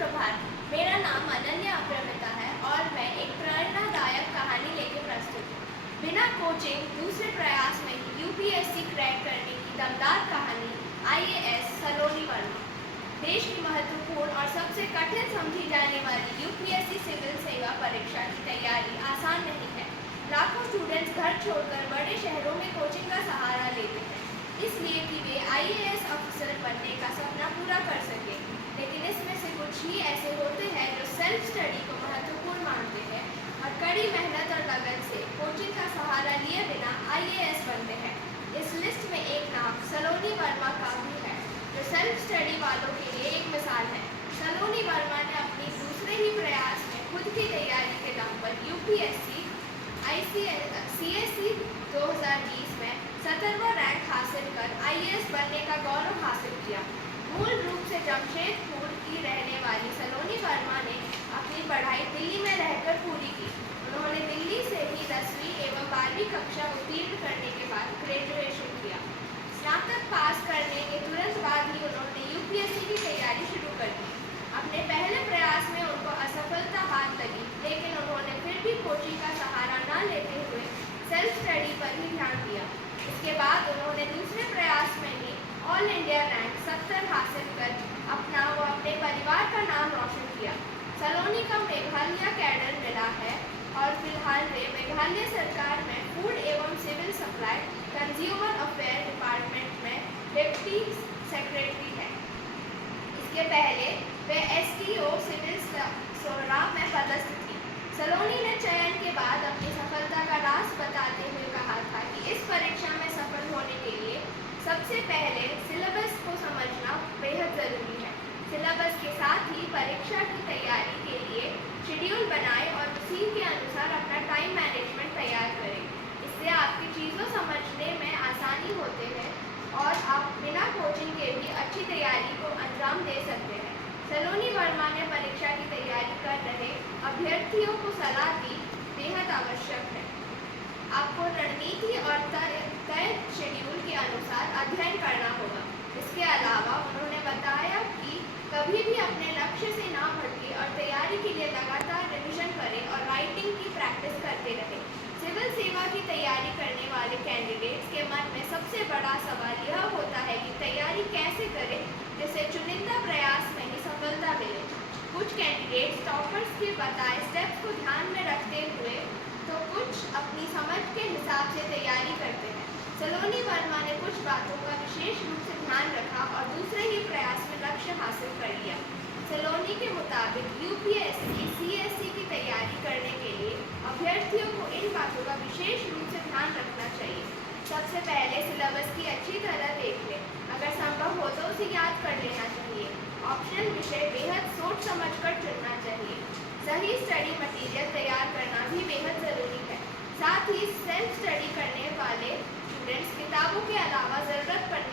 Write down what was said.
सुप्रभात। मेरा नाम अनन्या अप्रमिता है और मैं एक प्रेरणादायक कहानी लेकर प्रस्तुत हूँ। बिना कोचिंग दूसरे प्रयास में ही यूपीएससी क्रैक करने की दमदार कहानी आईएएस सलोनी वर्मा। देश की महत्वपूर्ण और सबसे कठिन समझी जाने वाली यूपीएससी सिविल सेवा परीक्षा की तैयारी आसान नहीं है। लाखों स्टूडेंट्स घर छोड़कर बड़े शहरों में कोचिंग का सहारा लेते हैं, इसलिए कि वे आईएएस ऑफिसर बनने का सपना पूरा कर सके। लेकिन इसमें से कुछ ही ऐसे होते हैं जो सेल्फ स्टडी को महत्वपूर्ण मानते हैं और कड़ी मेहनत और लगन से कोचिंग का सहारा लिए बिना आईएएस बनते हैं। इस लिस्ट में एक नाम सलोनी वर्मा का भी है, जो सेल्फ स्टडी वालों के लिए एक मिसाल है। सलोनी वर्मा ने अपनी दूसरे ही प्रयास में खुद की तैयारी के दम पर यूपीएससी सीएससी 2020 में 17वां रैंक हासिल कर आईएएस बनने का गौरव हासिल किया। मूल रूप से जमशेदपुर की रहने वाली सलोनी वर्मा ने अपनी पढ़ाई दिल्ली में रहकर पूरी की। उन्होंने दिल्ली से ही 10वीं एवं 12वीं कक्षा उत्तीर्ण करने के बाद ग्रेजुएशन किया। स्नातक पास करने के तुरंत बाद ही उन्होंने यूपीएससी की तैयारी शुरू कर दी। अपने पहले प्रयास में उनको असफलता हाथ लगी, लेकिन उन्होंने फिर भी कोचिंग का सहारा न लेते हुए सेल्फ स्टडी पर ही ध्यान दिया। इसके बाद उन्होंने दूसरे प्रयास में ही ऑल इंडिया रैंक 70 हासिल कर अपना व अपने परिवार का नाम रोशन किया। सलोनी को मेघालय कैडर मिला है और फिलहाल वे मेघालय सरकार में फूड एवं civil supply consumer affair department में डिप्टी सेक्रेटरी है। इसके पहले वे एसटीओ सिविल सोरा में पदस्थ थी। सलोनी ने चयन के बाद अपनी सफलता का राज बताते हुए कहा था कि इस परीक्षा में सफल होने के लिए सबसे पहले सिलेबस को समझना बेहद ज़रूरी है। सिलेबस के साथ ही परीक्षा की तैयारी के लिए शेड्यूल बनाएं और उसी के अनुसार अपना टाइम मैनेजमेंट तैयार करें। इससे आपकी चीज़ों समझने में आसानी होती है और आप बिना कोचिंग के भी अच्छी तैयारी को अंजाम दे सकते हैं। सलोनी वर्मा ने परीक्षा की तैयारी कर रहे अभ्यर्थियों को सलाह दी बेहद आवश्यक है। आपको रणनीति और तय शेड्यूल के अनुसार अध्ययन करना होगा। इसके अलावा उन्होंने बताया कि कभी भी अपने लक्ष्य से ना भटके और तैयारी के लिए लगातार रिविजन करें और राइटिंग की प्रैक्टिस करते रहें। सिविल सेवा की तैयारी करने वाले कैंडिडेट्स के मन में सबसे बड़ा सवाल यह होता है कि तैयारी कैसे करें जिससे चुनिंदा प्रयास में ही सफलता मिले। कुछ कैंडिडेट्स टॉपर्स के बताए स्टेप्स को ध्यान में रखते हुए तो कुछ अपनी समझ के हिसाब से तैयारी करते हैं। सलोनी वर्मा ने कुछ बातों का विशेष रूप से ध्यान रखा और दूसरे ही प्रयास में लक्ष्य हासिल कर लिया। सलोनी के मुताबिक यूपीएससी सीएससी की तैयारी करने के लिए अभ्यर्थियों को इन बातों का विशेष रूप से ध्यान रखना चाहिए। सबसे पहले सिलेबस की अच्छी तरह देख लें। अगर संभव हो तो उसे याद कर लेना चाहिए। ऑप्शनल विषय बेहद सोच समझ कर चुनना चाहिए। सही स्टडी मटेरियल तैयार करना भी बेहद ज़रूरी है। साथ ही सेल्फ स्टडी करने वाले स्टूडेंट्स किताबों के अलावा ज़रूरत पड़ने